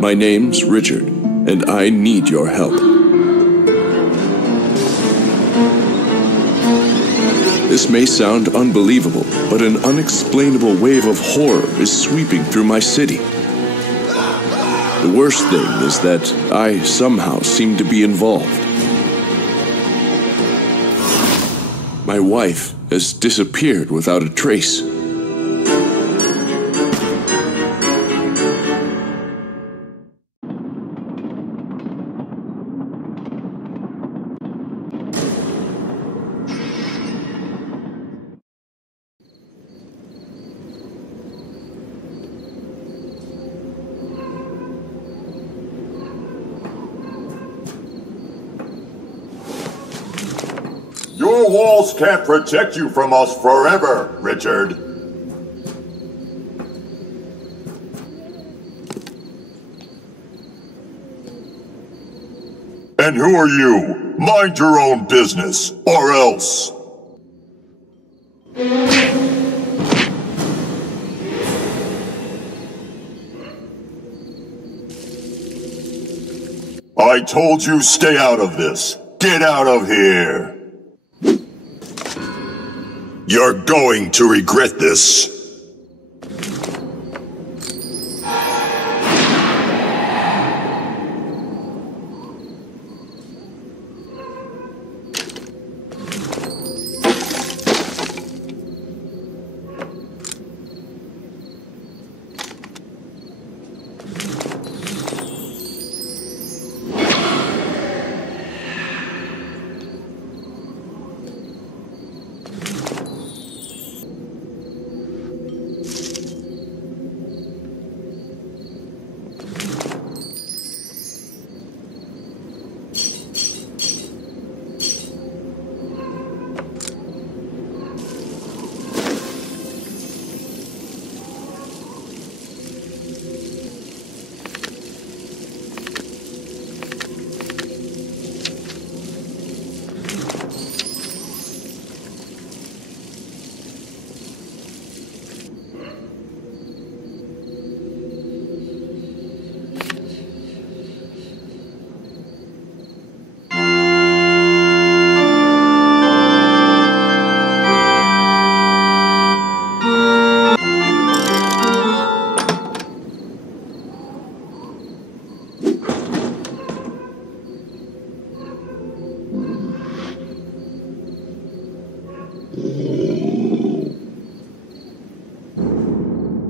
My name's Richard, and I need your help. This may sound unbelievable, but an unexplainable wave of horror is sweeping through my city. The worst thing is that I somehow seem to be involved. My wife has disappeared without a trace. Your walls can't protect you from us forever, Richard. And who are you? Mind your own business, or else. I told you stay out of this. Get out of here. You're going to regret this.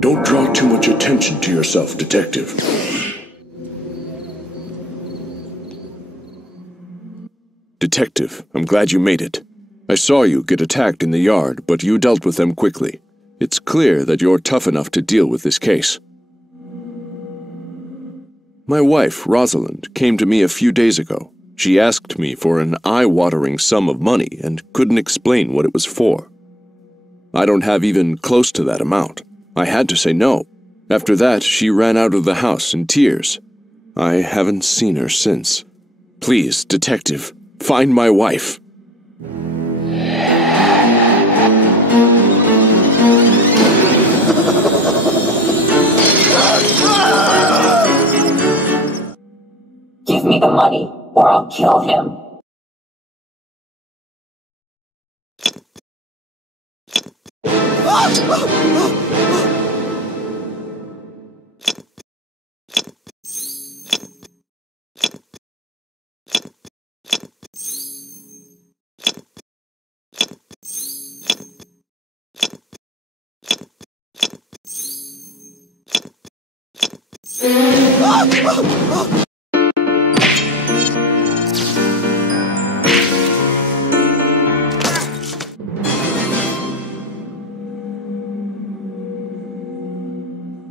Don't draw too much attention to yourself, Detective. Detective, I'm glad you made it. I saw you get attacked in the yard, but you dealt with them quickly. It's clear that you're tough enough to deal with this case. My wife, Rosalind, came to me a few days ago. She asked me for an eye-watering sum of money and couldn't explain what it was for. I don't have even close to that amount. I had to say no. After that, she ran out of the house in tears. I haven't seen her since. Please, Detective, find my wife. Give me the money, or I'll kill him.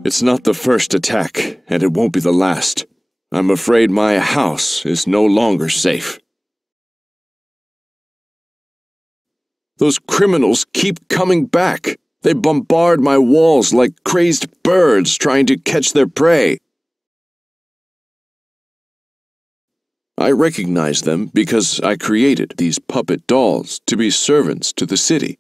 It's not the first attack, and it won't be the last. I'm afraid my house is no longer safe. Those criminals keep coming back. They bombard my walls like crazed birds trying to catch their prey. I recognize them because I created these puppet dolls to be servants to the city.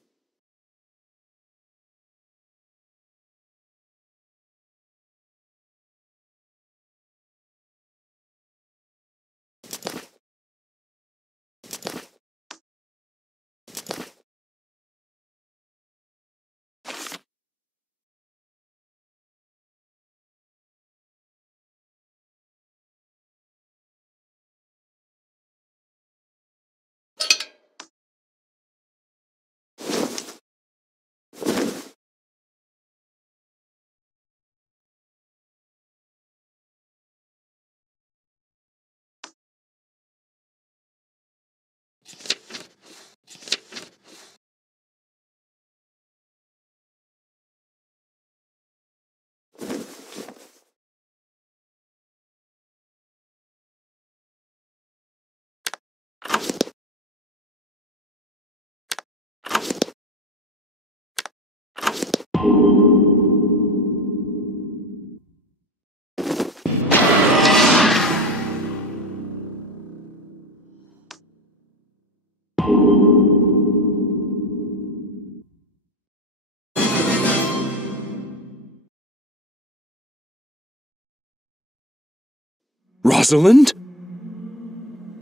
Rosalind?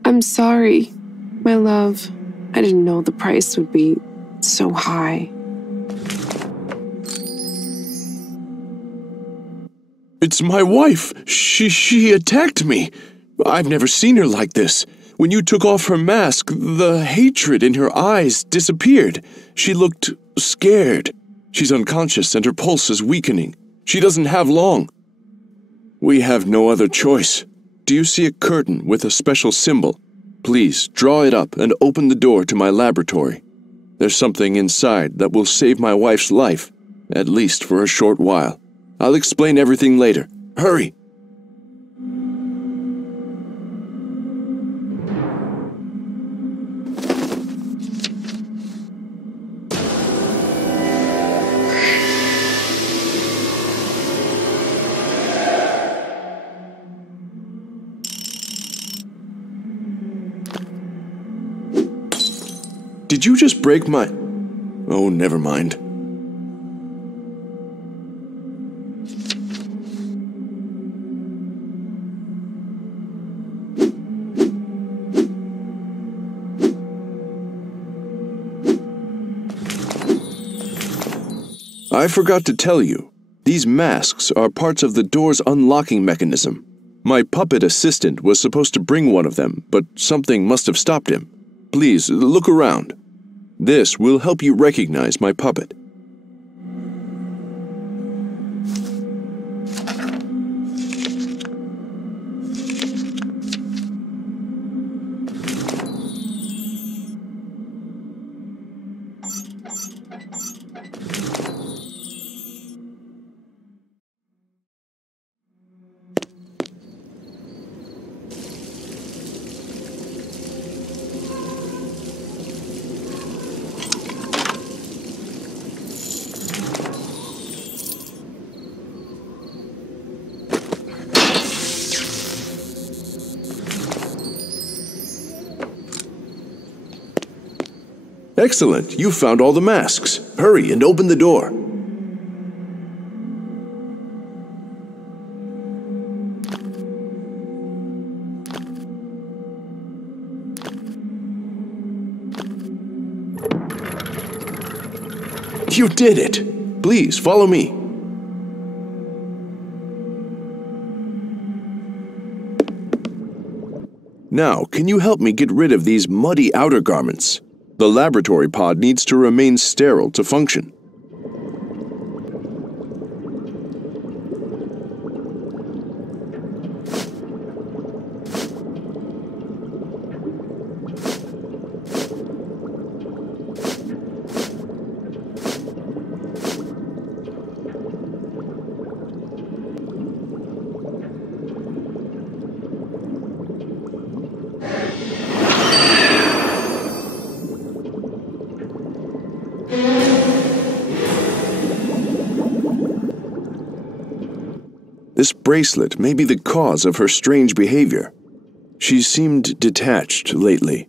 I'm sorry, my love. I didn't know the price would be so high. It's my wife. She attacked me. I've never seen her like this. When you took off her mask, the hatred in her eyes disappeared. She looked scared. She's unconscious and her pulse is weakening. She doesn't have long. We have no other choice. Do you see a curtain with a special symbol? Please draw it up and open the door to my laboratory. There's something inside that will save my wife's life, at least for a short while. I'll explain everything later. Hurry! Did you just break my... Oh, never mind. I forgot to tell you, these masks are parts of the door's unlocking mechanism. My puppet assistant was supposed to bring one of them, but something must have stopped him. Please, look around. This will help you recognize my puppet. Excellent, you found all the masks. Hurry and open the door. You did it! Please, follow me. Now, can you help me get rid of these muddy outer garments? The laboratory pod needs to remain sterile to function. This bracelet may be the cause of her strange behavior. She seemed detached lately.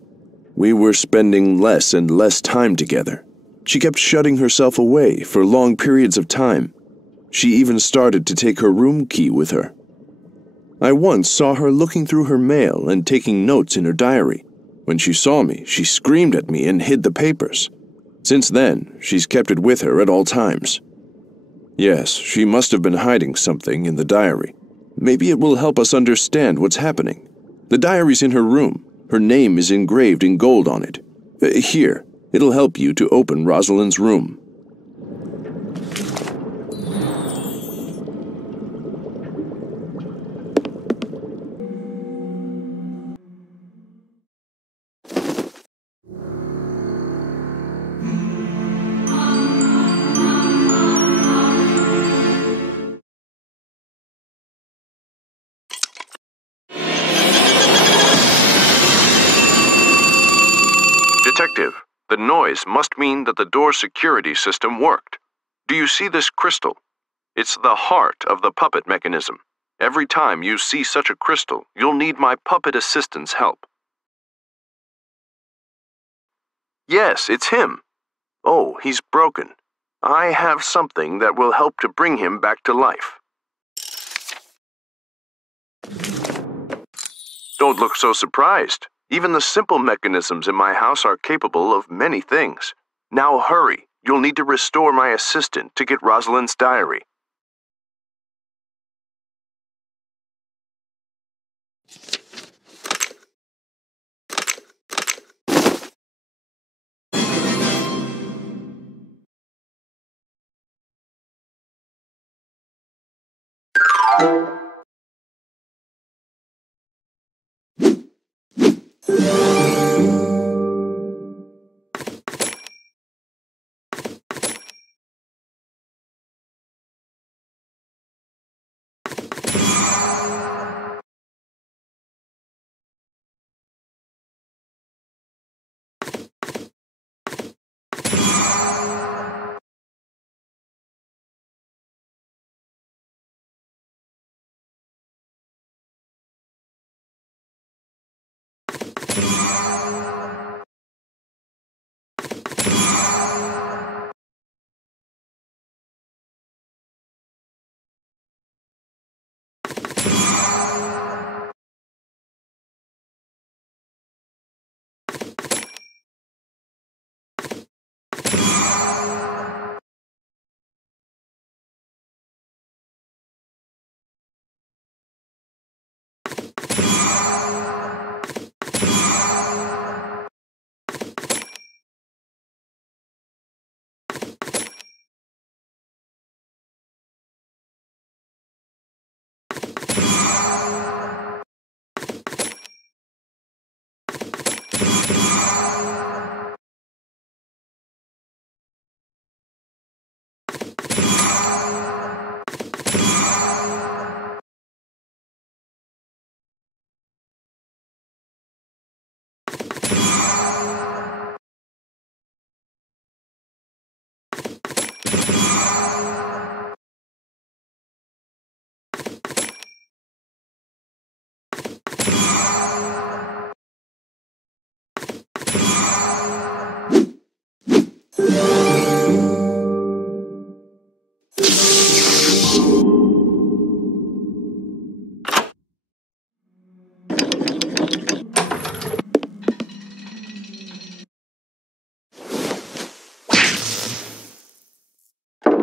We were spending less and less time together. She kept shutting herself away for long periods of time. She even started to take her room key with her. I once saw her looking through her mail and taking notes in her diary. When she saw me, she screamed at me and hid the papers. Since then, she's kept it with her at all times. Yes, she must have been hiding something in the diary. Maybe it will help us understand what's happening. The diary's in her room. Her name is engraved in gold on it. Here, it'll help you to open Rosalind's room. Detective, the noise must mean that the door security system worked. Do you see this crystal? It's the heart of the puppet mechanism. Every time you see such a crystal, you'll need my puppet assistant's help. Yes, it's him. Oh, he's broken. I have something that will help to bring him back to life. Don't look so surprised. Even the simple mechanisms in my house are capable of many things. Now hurry. You'll need to restore my assistant to get Rosalind's diary.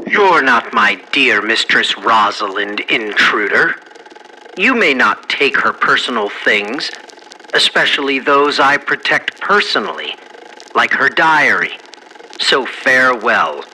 You're not my dear Mistress Rosalind, intruder. You may not take her personal things, especially those I protect personally, like her diary. So farewell.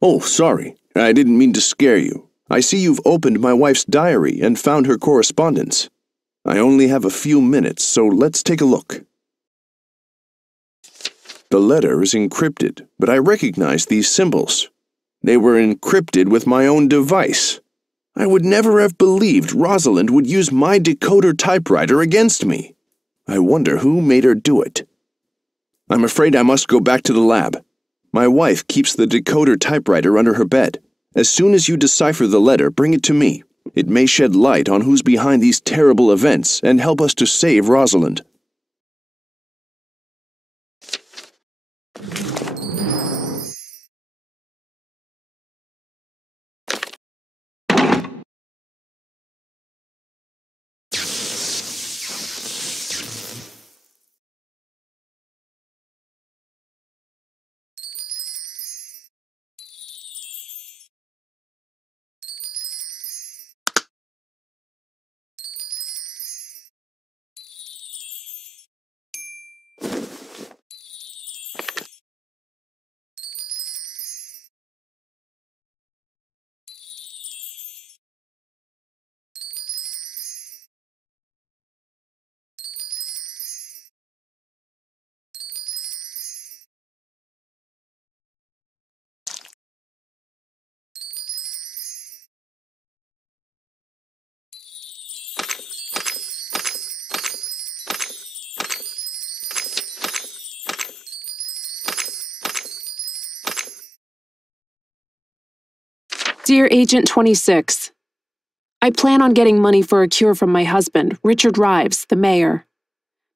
Oh, sorry. I didn't mean to scare you. I see you've opened my wife's diary and found her correspondence. I only have a few minutes, so let's take a look. The letter is encrypted, but I recognize these symbols. They were encrypted with my own device. I would never have believed Rosalind would use my decoder typewriter against me. I wonder who made her do it. I'm afraid I must go back to the lab. My wife keeps the decoder typewriter under her bed. As soon as you decipher the letter, bring it to me. It may shed light on who's behind these terrible events and help us to save Rosalind. Dear Agent 26, I plan on getting money for a cure from my husband, Richard Rives, the mayor.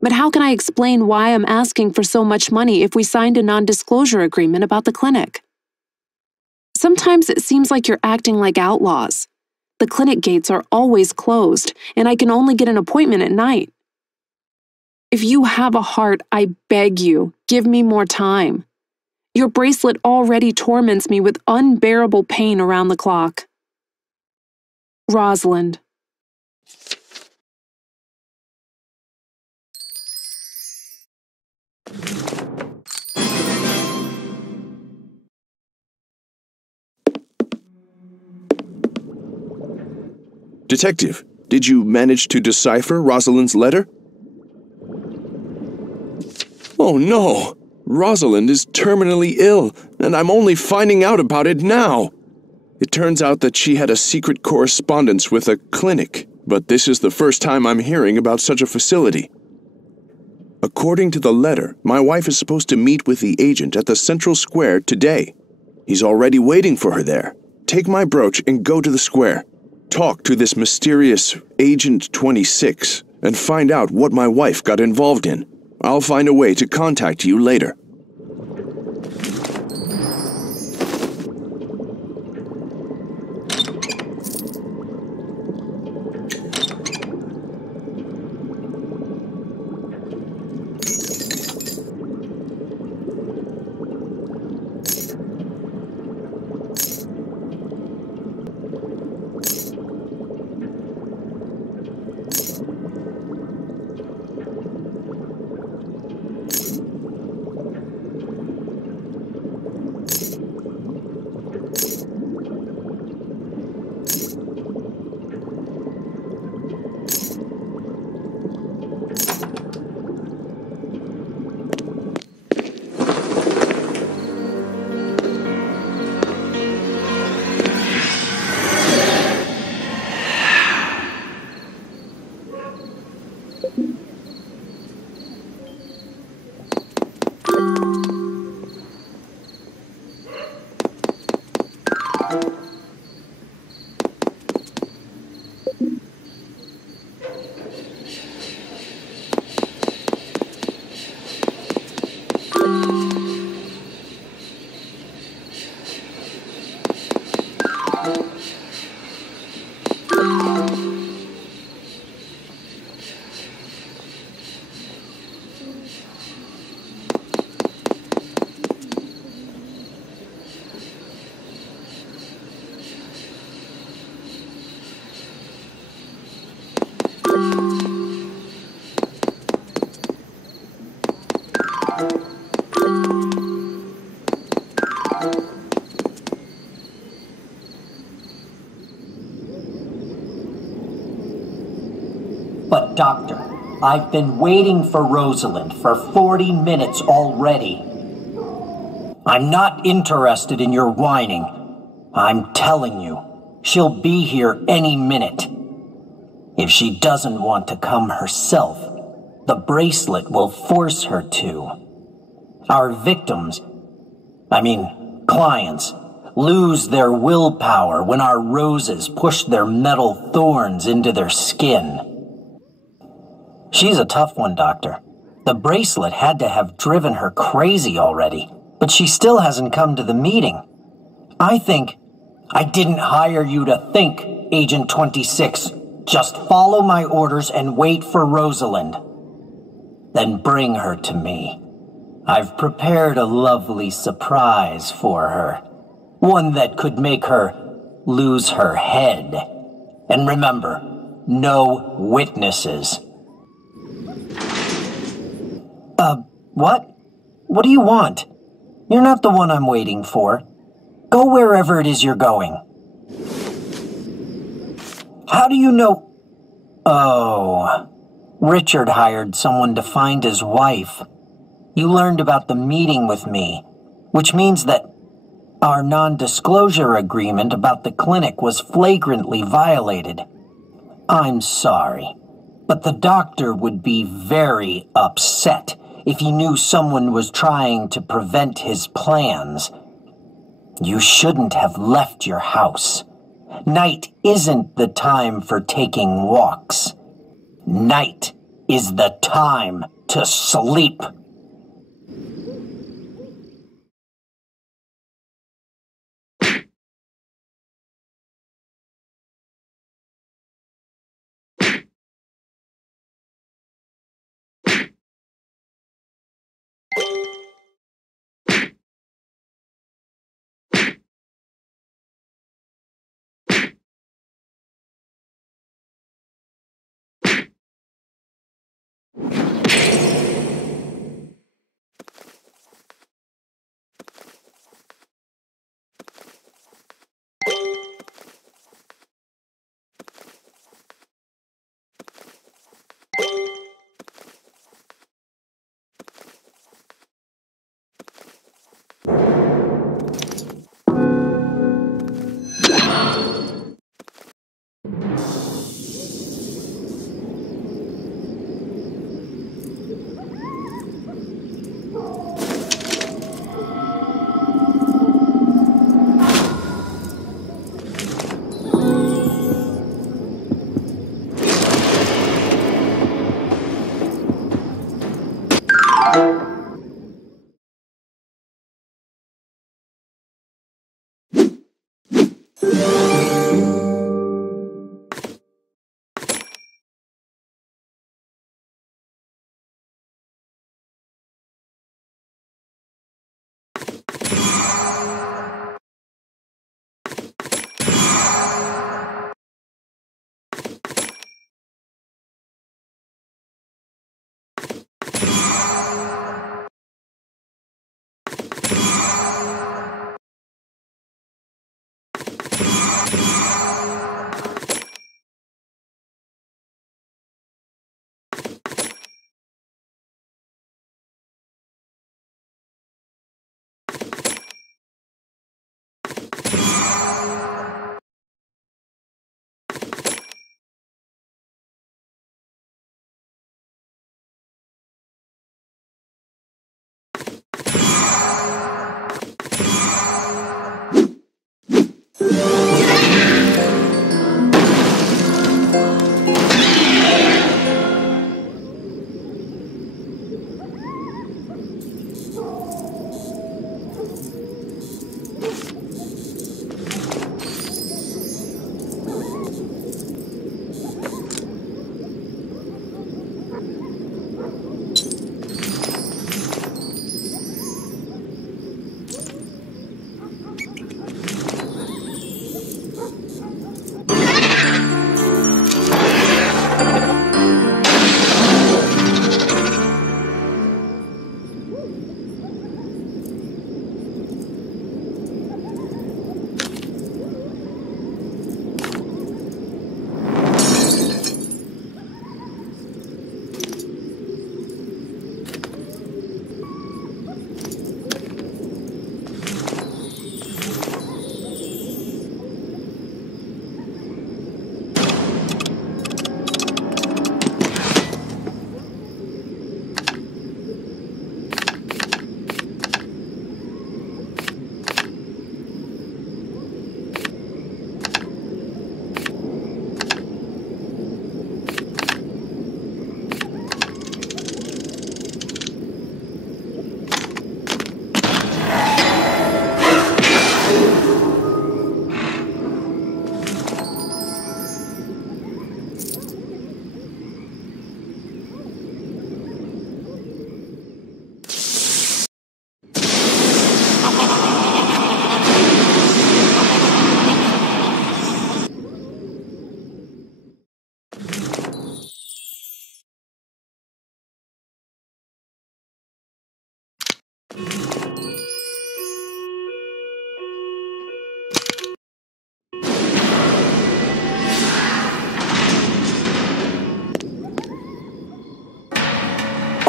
But how can I explain why I'm asking for so much money if we signed a non-disclosure agreement about the clinic? Sometimes it seems like you're acting like outlaws. The clinic gates are always closed, and I can only get an appointment at night. If you have a heart, I beg you, give me more time. Your bracelet already torments me with unbearable pain around the clock. Rosalind. Detective, did you manage to decipher Rosalind's letter? Oh no! Rosalind is terminally ill, and I'm only finding out about it now. It turns out that she had a secret correspondence with a clinic, but this is the first time I'm hearing about such a facility. According to the letter, my wife is supposed to meet with the agent at the Central Square today. He's already waiting for her there. Take my brooch and go to the square. Talk to this mysterious Agent 26 and find out what my wife got involved in. I'll find a way to contact you later. But doctor, I've been waiting for Rosalind for 40 minutes already. I'm not interested in your whining. I'm telling you, she'll be here any minute. If she doesn't want to come herself, the bracelet will force her to. Our victims, clients, lose their willpower when our roses push their metal thorns into their skin. She's a tough one, Doctor. The bracelet had to have driven her crazy already, but she still hasn't come to the meeting. I didn't hire you to think, Agent 26. Just follow my orders and wait for Rosalind. Then bring her to me. I've prepared a lovely surprise for her. One that could make her lose her head. And remember, no witnesses. What? What do you want? You're not the one I'm waiting for. Go wherever it is you're going. How do you know? Oh, Richard hired someone to find his wife. You learned about the meeting with me, which means that our non-disclosure agreement about the clinic was flagrantly violated. I'm sorry, but the doctor would be very upset if he knew someone was trying to prevent his plans. You shouldn't have left your house. Night isn't the time for taking walks. Night is the time to sleep.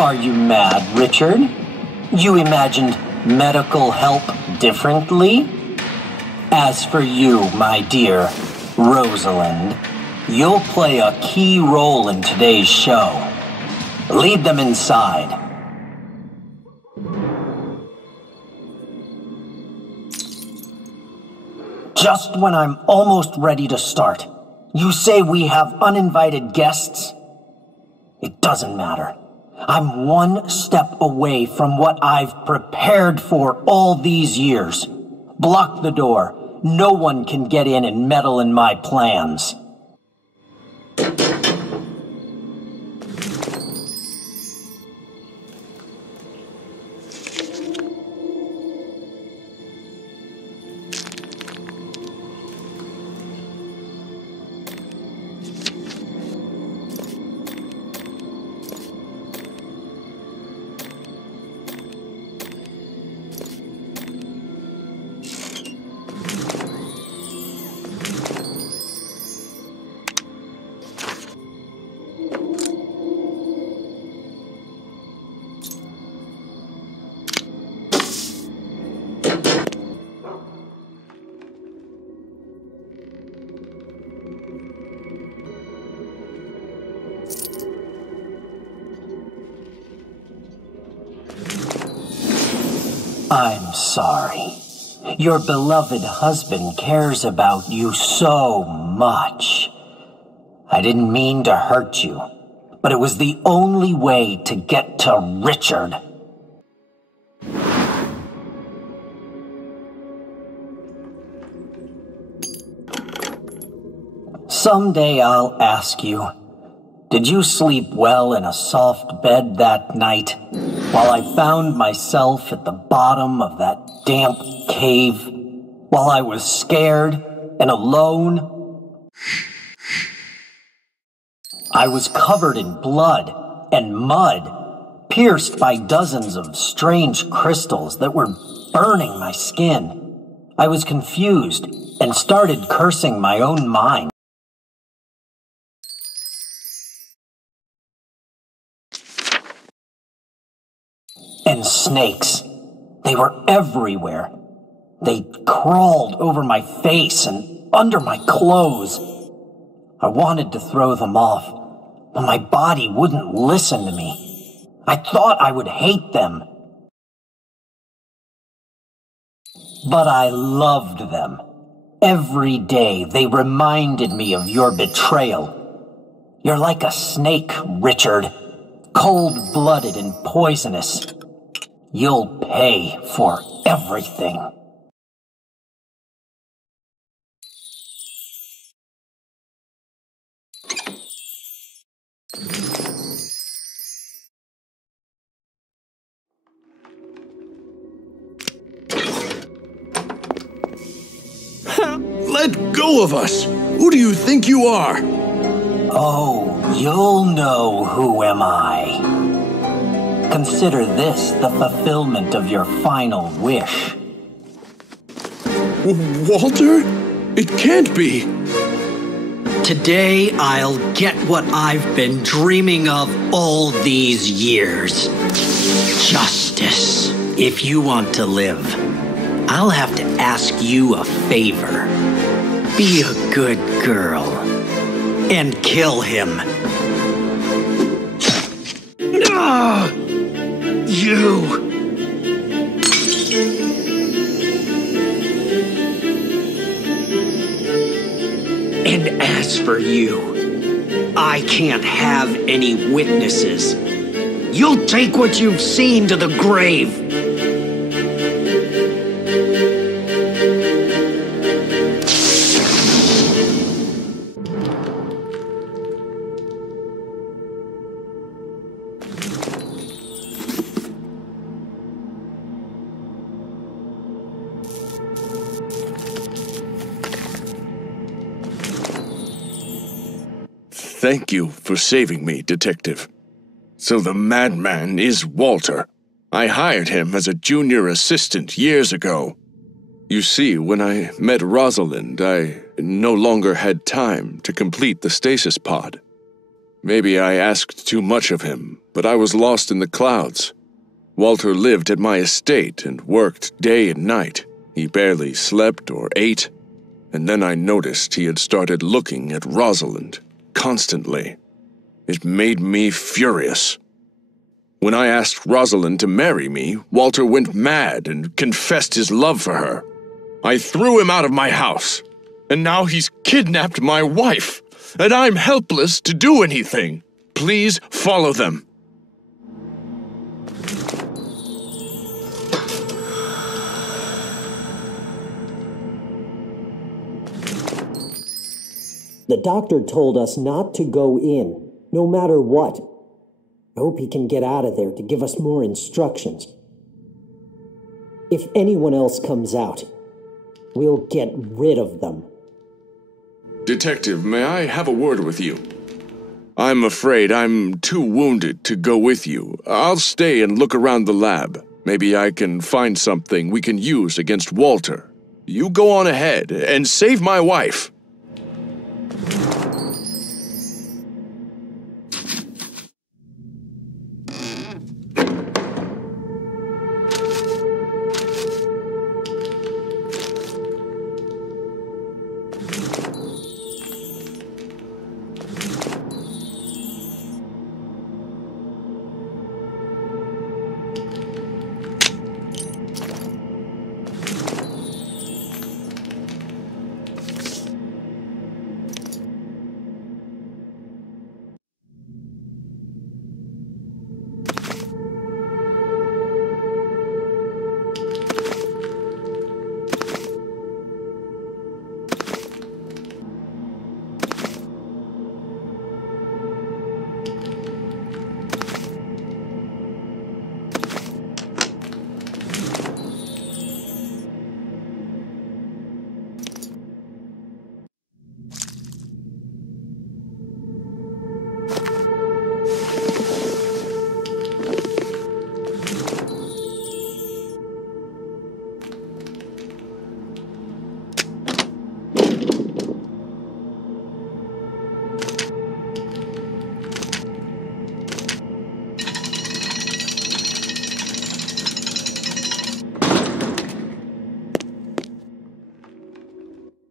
Are you mad, Richard? You imagined medical help differently? As for you, my dear Rosalind, you'll play a key role in today's show. Lead them inside. Just when I'm almost ready to start, you say we have uninvited guests? It doesn't matter. I'm one step away from what I've prepared for all these years. Block the door. No one can get in and meddle in my plans. I'm sorry. Your beloved husband cares about you so much. I didn't mean to hurt you, but it was the only way to get to Richard. Someday I'll ask you, did you sleep well in a soft bed that night while I found myself at the bottom of that damp cave, while I was scared and alone? I was covered in blood and mud, pierced by dozens of strange crystals that were burning my skin. I was confused and started cursing my own mind. And snakes. They were everywhere. They crawled over my face and under my clothes. I wanted to throw them off, but my body wouldn't listen to me. I thought I would hate them. But I loved them. Every day they reminded me of your betrayal. You're like a snake, Richard. Cold-blooded and poisonous. You'll pay for everything. Let go of us! Who do you think you are? Oh, you'll know who am I. Consider this the fulfillment of your final wish. Walter? It can't be! Today, I'll get what I've been dreaming of all these years. Justice. If you want to live, I'll have to ask you a favor. Be a good girl and kill him. You! And as for you, I can't have any witnesses. You'll take what you've seen to the grave. Thank you for saving me, Detective. So the madman is Walter. I hired him as a junior assistant years ago. You see, when I met Rosalind, I no longer had time to complete the stasis pod. Maybe I asked too much of him, but I was lost in the clouds. Walter lived at my estate and worked day and night. He barely slept or ate, and then I noticed he had started looking at Rosalind constantly. It made me furious. When I asked Rosalind to marry me, Walter went mad and confessed his love for her. I threw him out of my house, and now he's kidnapped my wife, and I'm helpless to do anything. Please follow them. The doctor told us not to go in, no matter what. I hope he can get out of there to give us more instructions. If anyone else comes out, we'll get rid of them. Detective, may I have a word with you? I'm afraid I'm too wounded to go with you. I'll stay and look around the lab. Maybe I can find something we can use against Walter. You go on ahead and save my wife.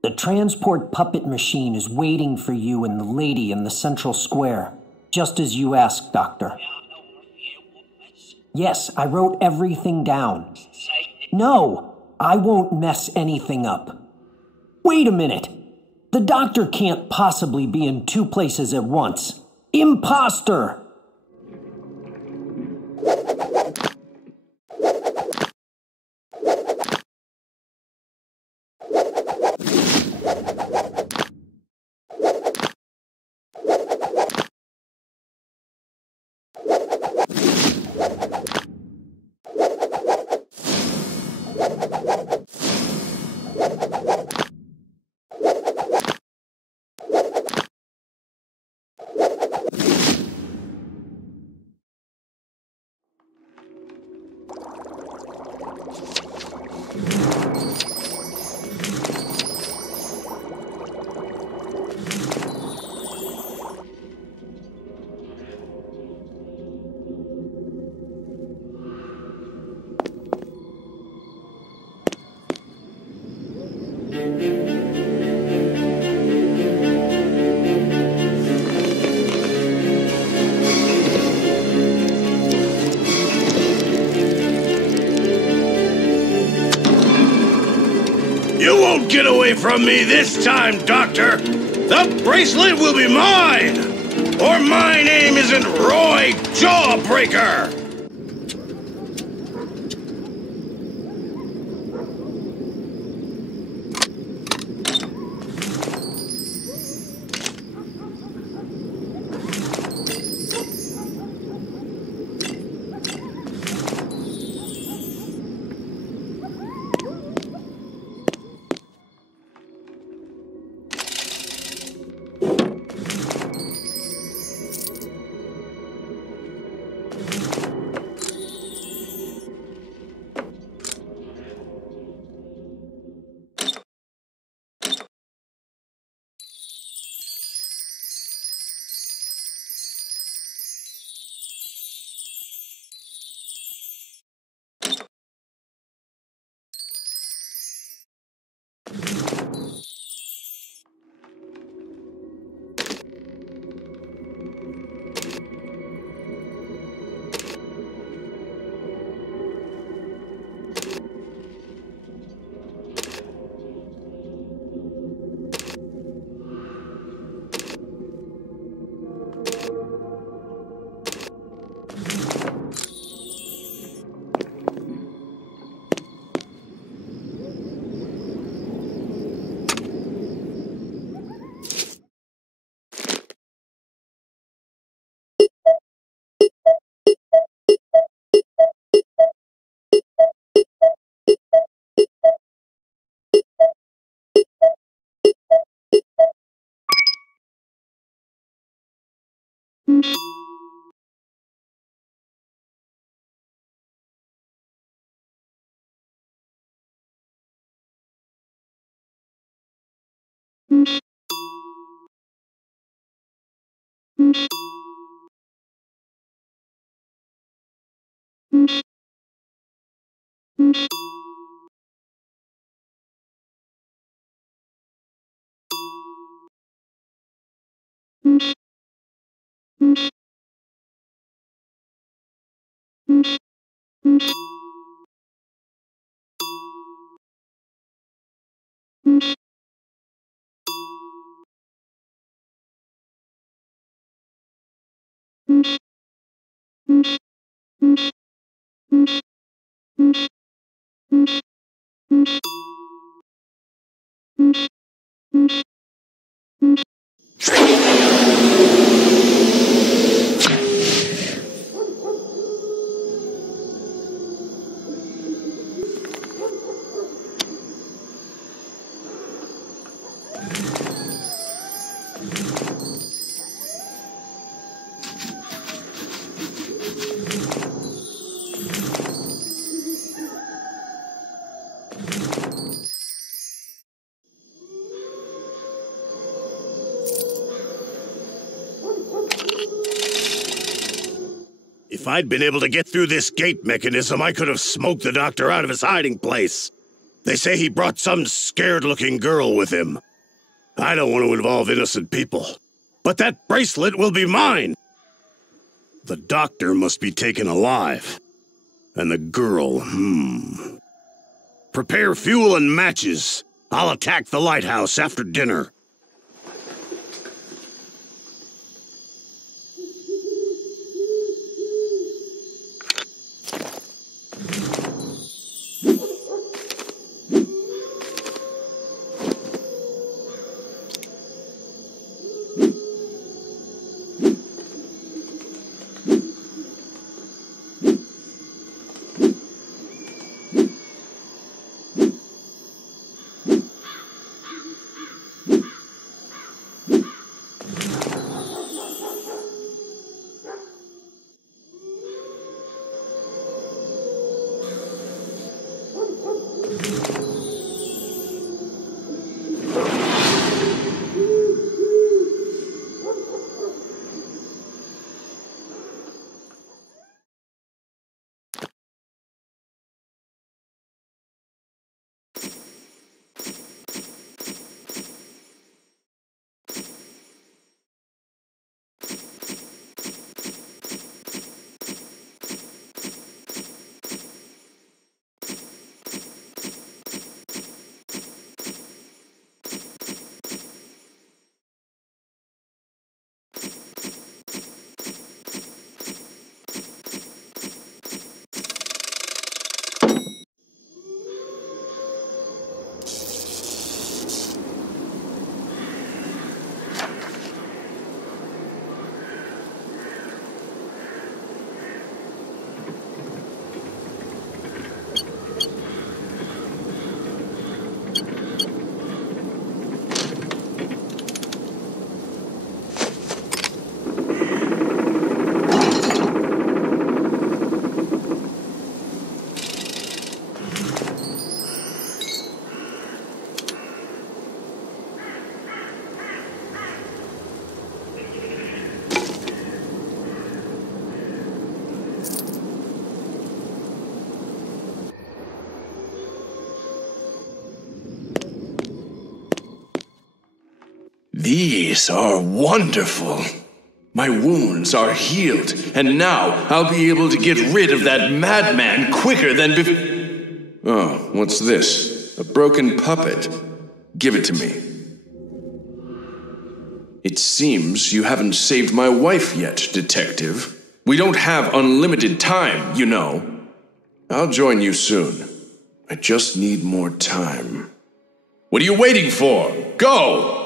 The transport puppet machine is waiting for you and the lady in the central square, just as you asked, Doctor. Yes, I wrote everything down. No, I won't mess anything up. Wait a minute. The doctor can't possibly be in two places at once. Imposter! You won't get away from me this time, Doctor! The bracelet will be mine! Or my name isn't Roy Jawbreaker! If I'd been able to get through this gate mechanism, I could have smoked the doctor out of his hiding place. They say he brought some scared-looking girl with him. I don't want to involve innocent people. But that bracelet will be mine! The doctor must be taken alive. And the girl, Prepare fuel and matches. I'll attack the lighthouse after dinner. These are wonderful. My wounds are healed, and now I'll be able to get rid of that madman quicker than before. Oh, what's this? A broken puppet. Give it to me. It seems you haven't saved my wife yet, Detective. We don't have unlimited time, you know. I'll join you soon. I just need more time. What are you waiting for? Go!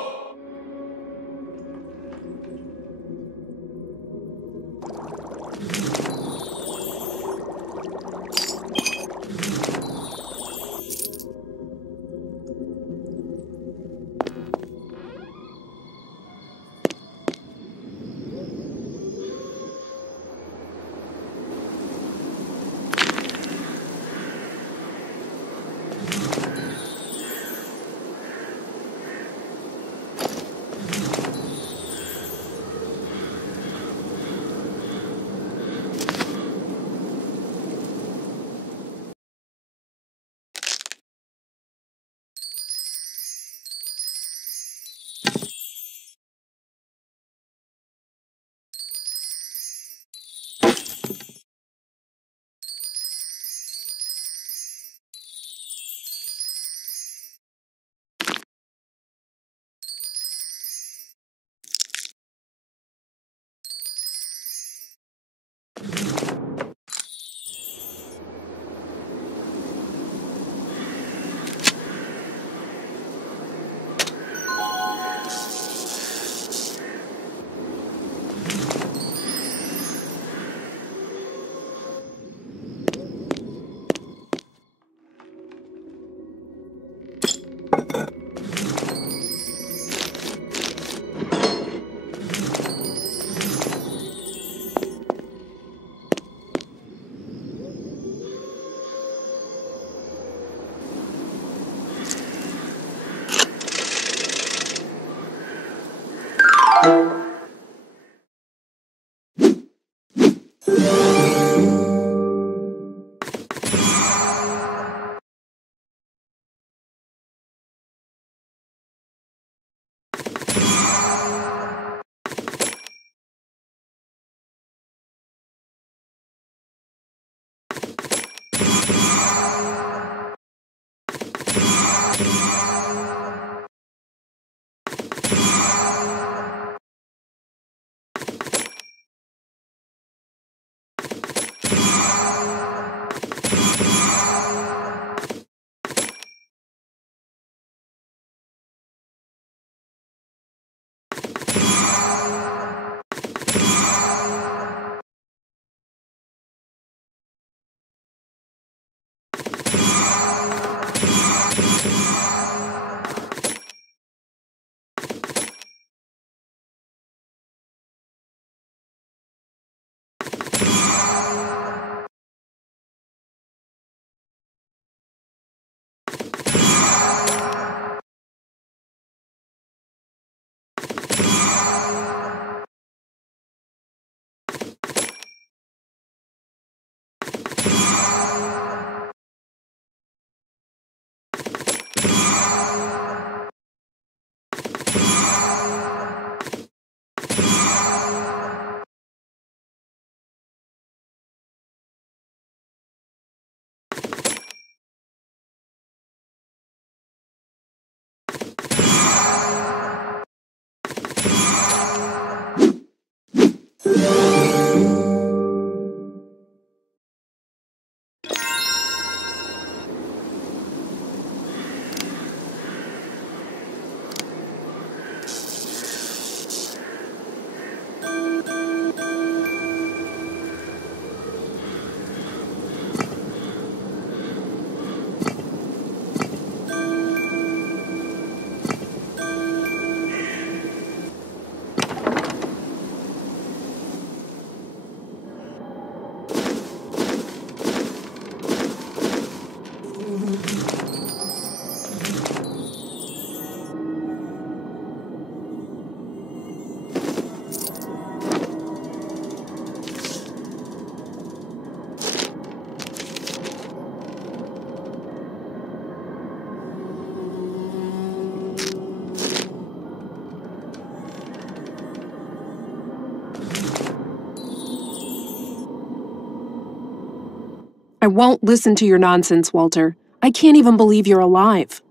won't listen to your nonsense, Walter. I can't even believe you're alive.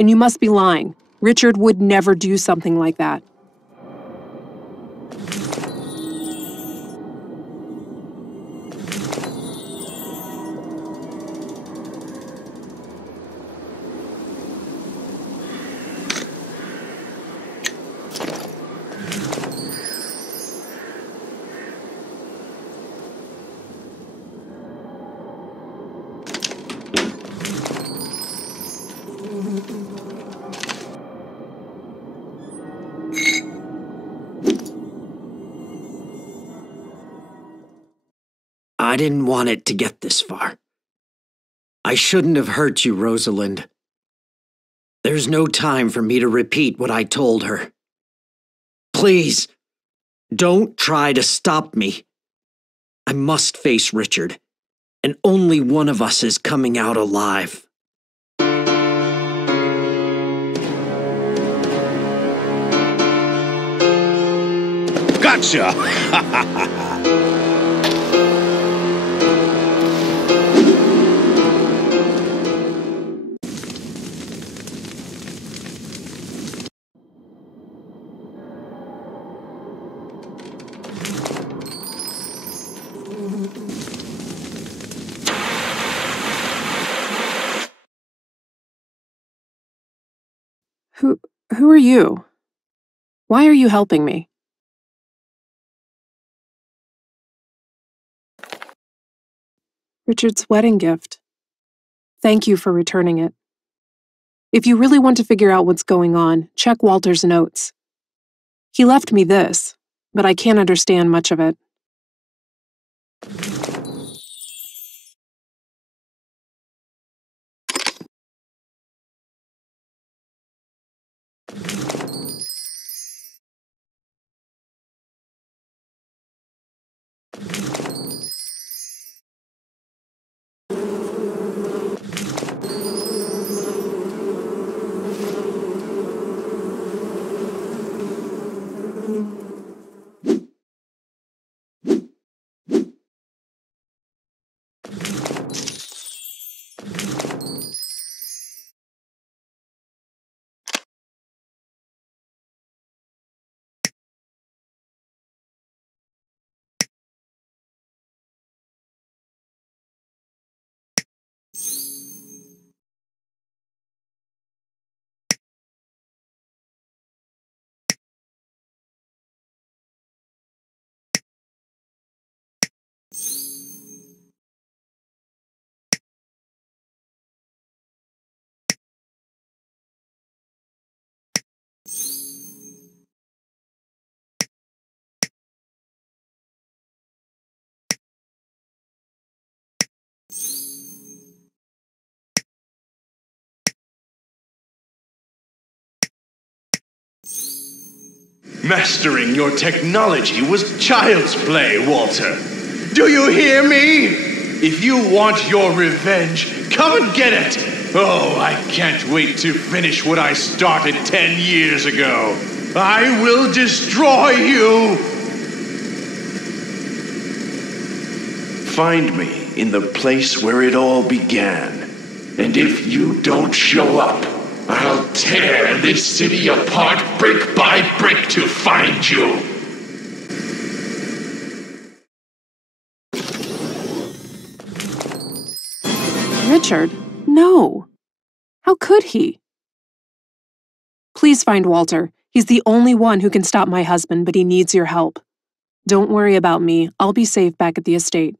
And you must be lying. Richard would never do something like that. I didn't want it to get this far. I shouldn't have hurt you, Rosalind. There's no time for me to repeat what I told her. Please, don't try to stop me. I must face Richard, and only one of us is coming out alive. Gotcha! Who are you? Why are you helping me? Richard's wedding gift. Thank you for returning it. If you really want to figure out what's going on, check Walter's notes. He left me this, but I can't understand much of it. Mastering your technology was child's play, Walter. Do you hear me? If you want your revenge, come and get it. Oh, I can't wait to finish what I started 10 years ago. I will destroy you. Find me in the place where it all began. And if you don't show up, I'll tear this city apart brick by brick to find you. Richard? No. How could he? Please find Walter. He's the only one who can stop my husband, but he needs your help. Don't worry about me. I'll be safe back at the estate.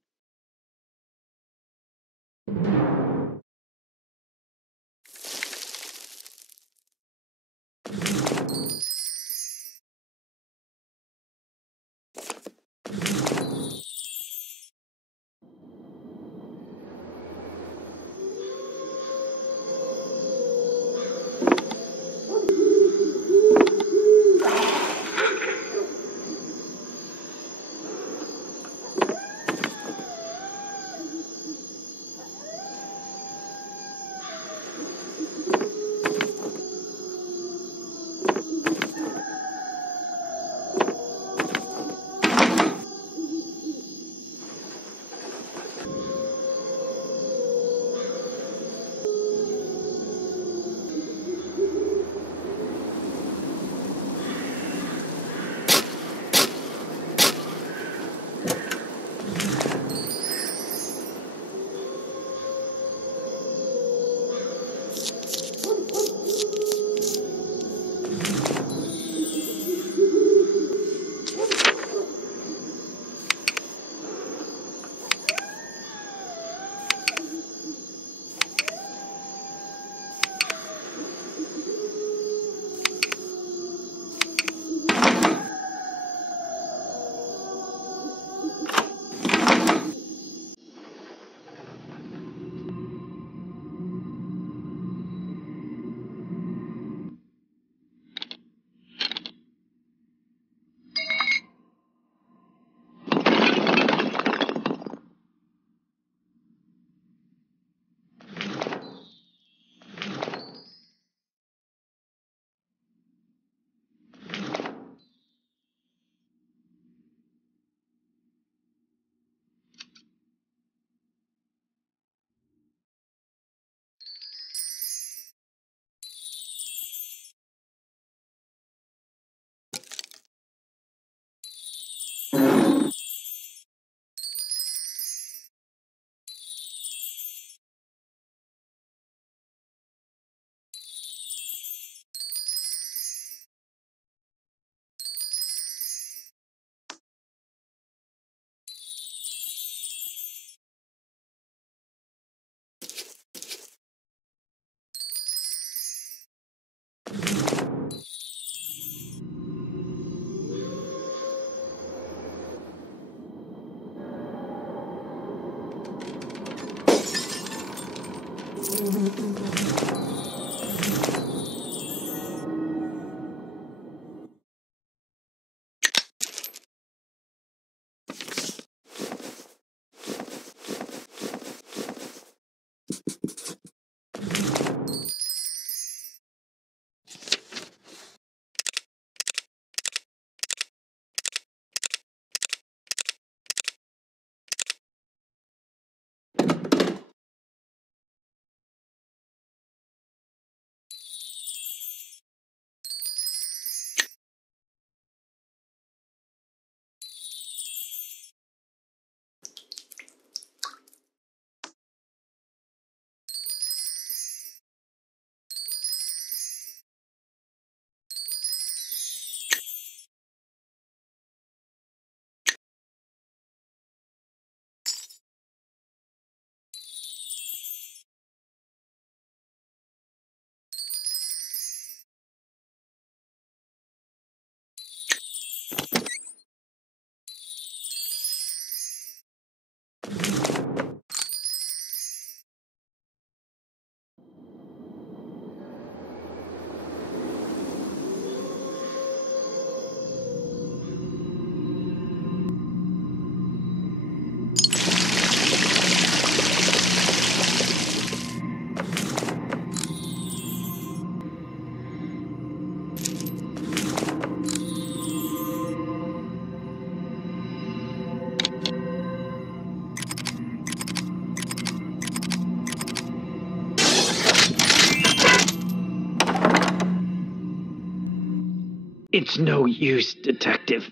It's no use, Detective.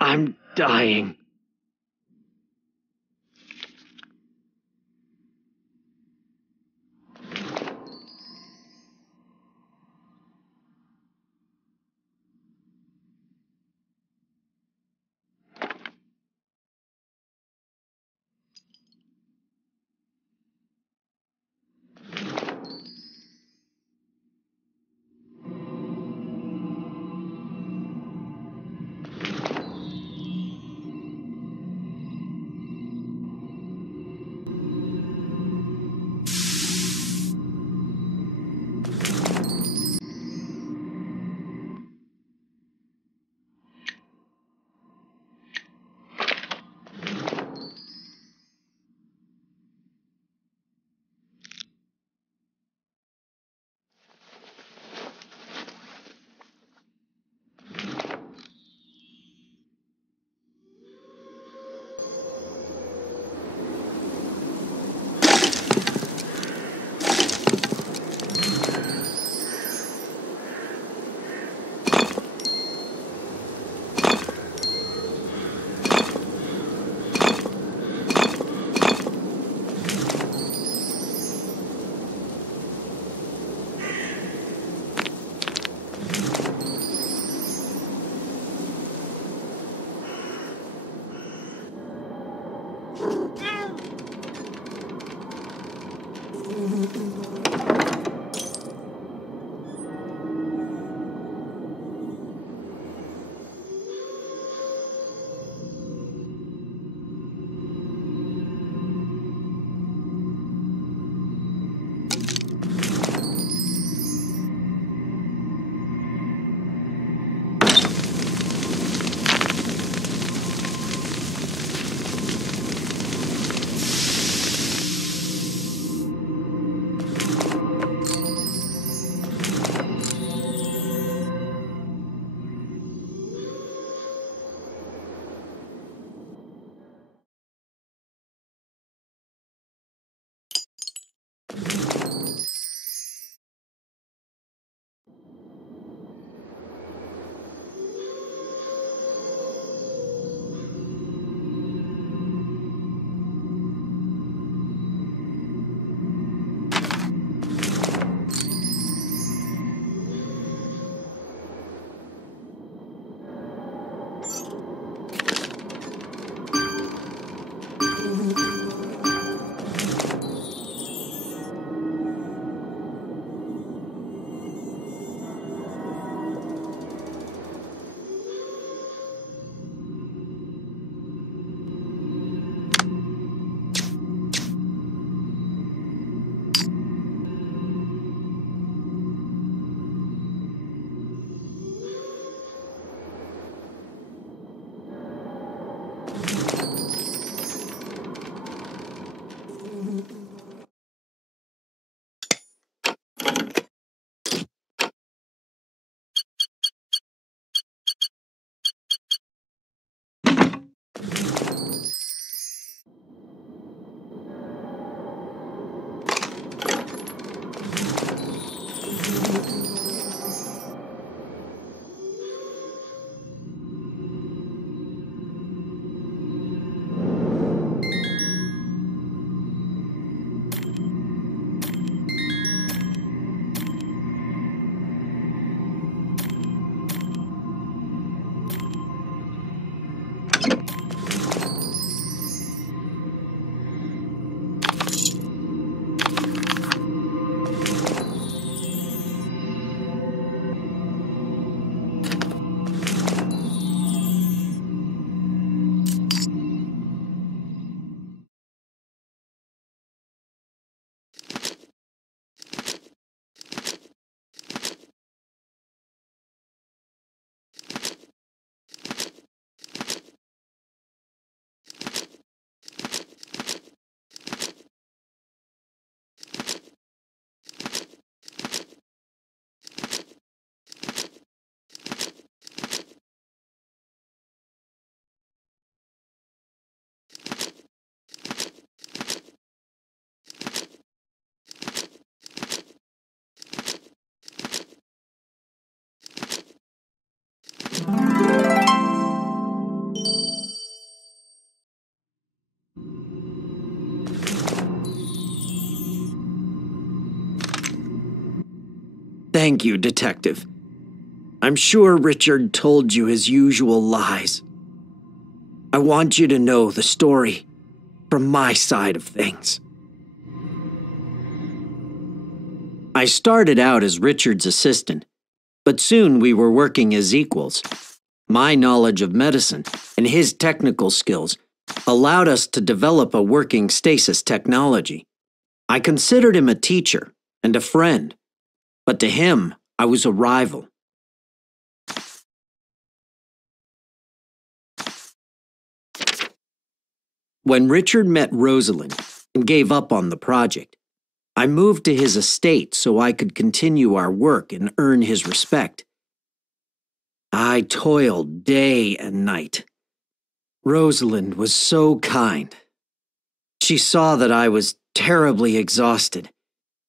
I'm dying. Thank you, Detective. I'm sure Richard told you his usual lies. I want you to know the story from my side of things. I started out as Richard's assistant, but soon we were working as equals. My knowledge of medicine and his technical skills allowed us to develop a working stasis technology. I considered him a teacher and a friend, but to him, I was a rival. When Richard met Rosalind and gave up on the project, I moved to his estate so I could continue our work and earn his respect. I toiled day and night. Rosalind was so kind. She saw that I was terribly exhausted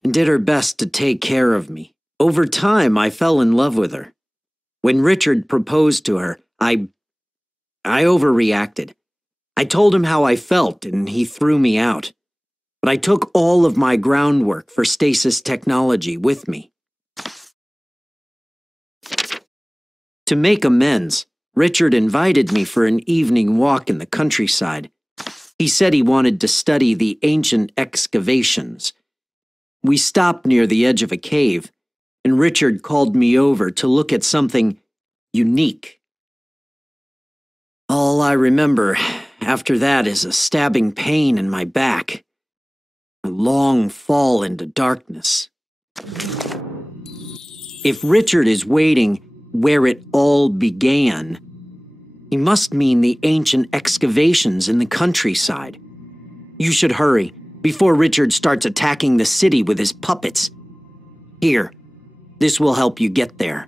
and did her best to take care of me. Over time, I fell in love with her. When Richard proposed to her, I overreacted. I told him how I felt and he threw me out. But I took all of my groundwork for stasis technology with me. To make amends, Richard invited me for an evening walk in the countryside. He said he wanted to study the ancient excavations. We stopped near the edge of a cave, and Richard called me over to look at something unique. All I remember after that is a stabbing pain in my back, a long fall into darkness. If Richard is waiting where it all began, he must mean the ancient excavations in the countryside. You should hurry before Richard starts attacking the city with his puppets. Here, this will help you get there.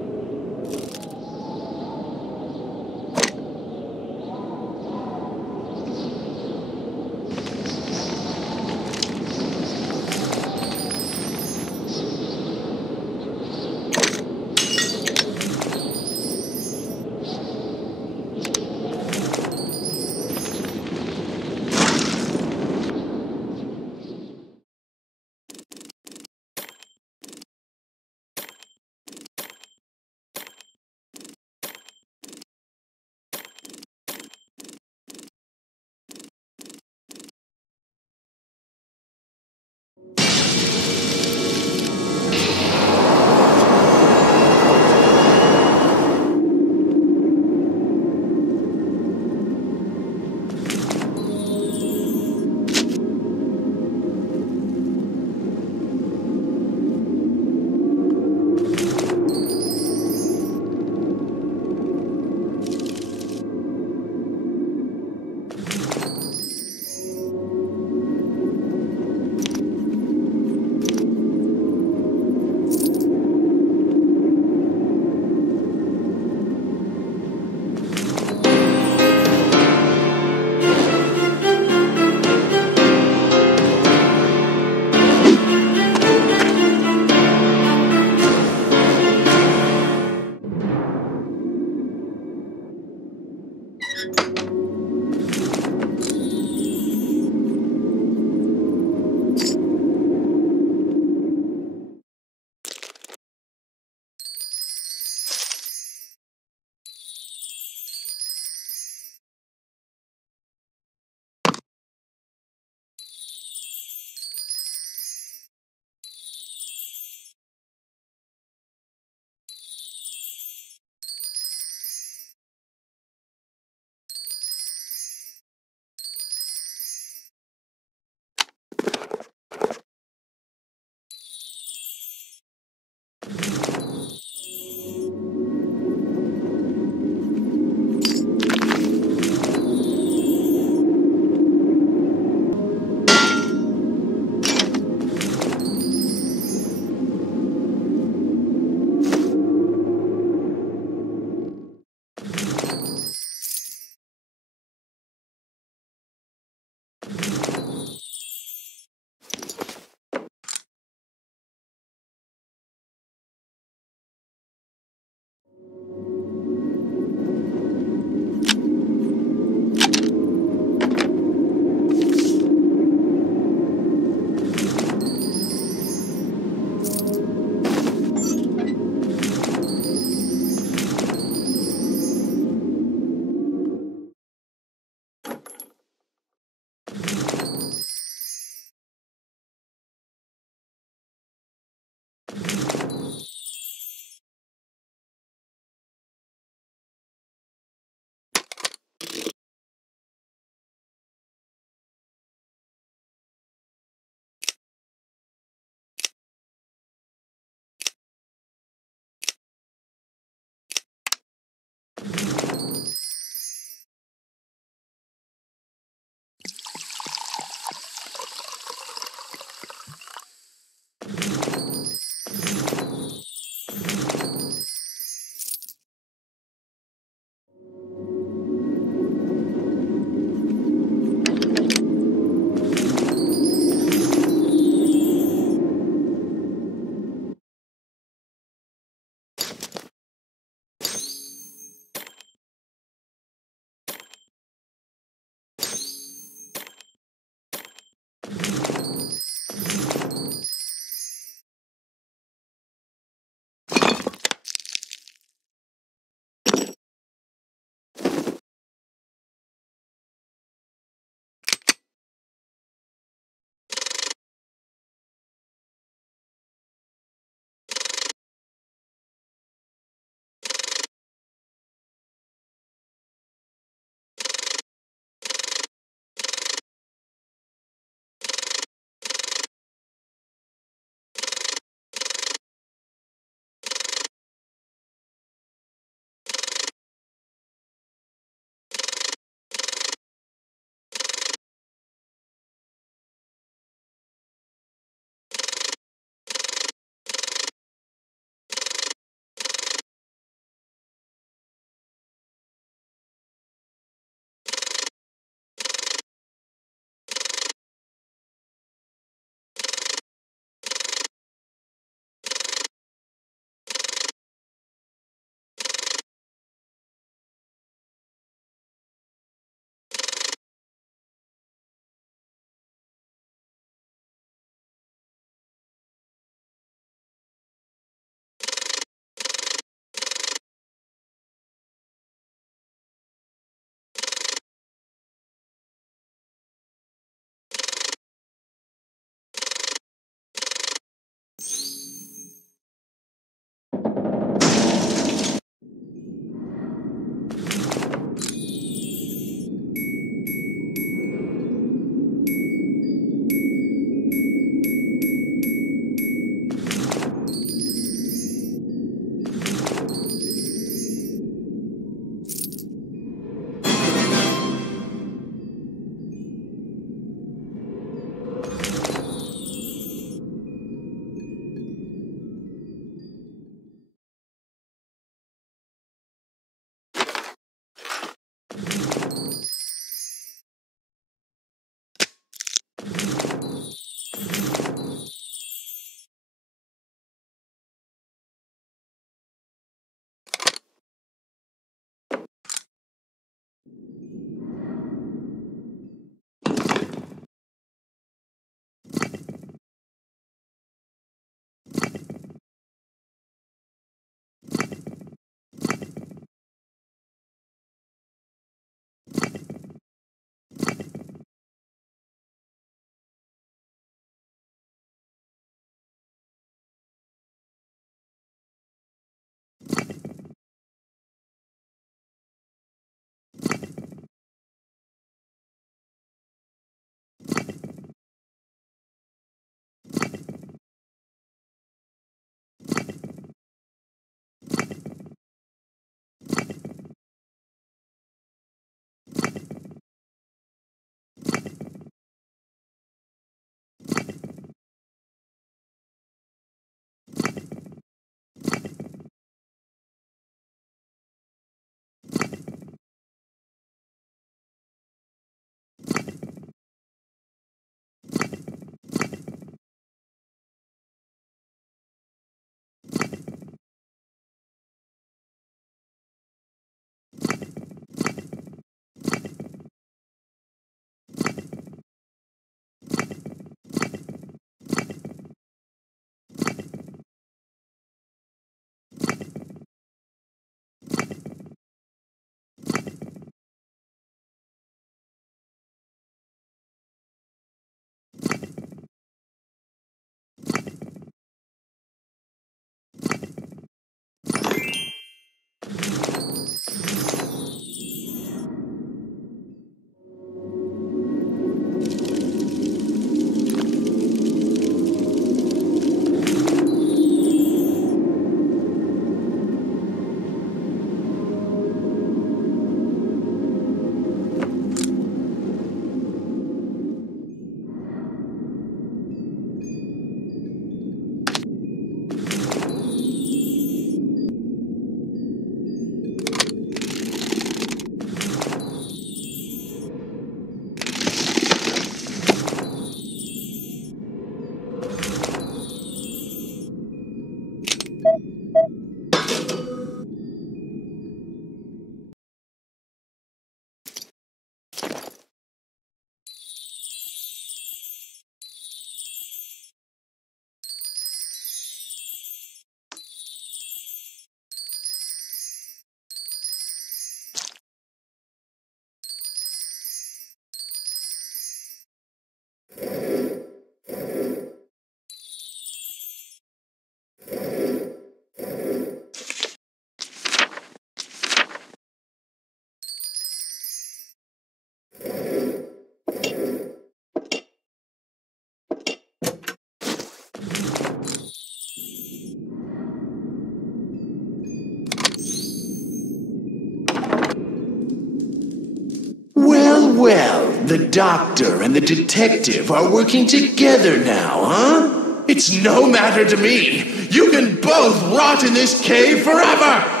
well, the doctor and the detective are working together now, huh? It's no matter to me. You can both rot in this cave forever!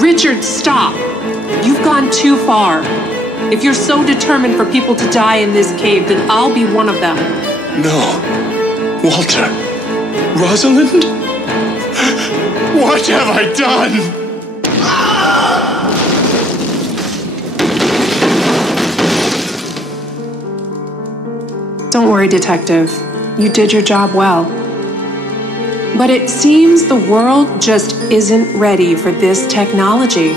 Richard, stop! You've gone too far. If you're so determined for people to die in this cave, then I'll be one of them. No. Walter. Rosalind? What have I done? Don't worry, Detective. You did your job well. But it seems the world just isn't ready for this technology.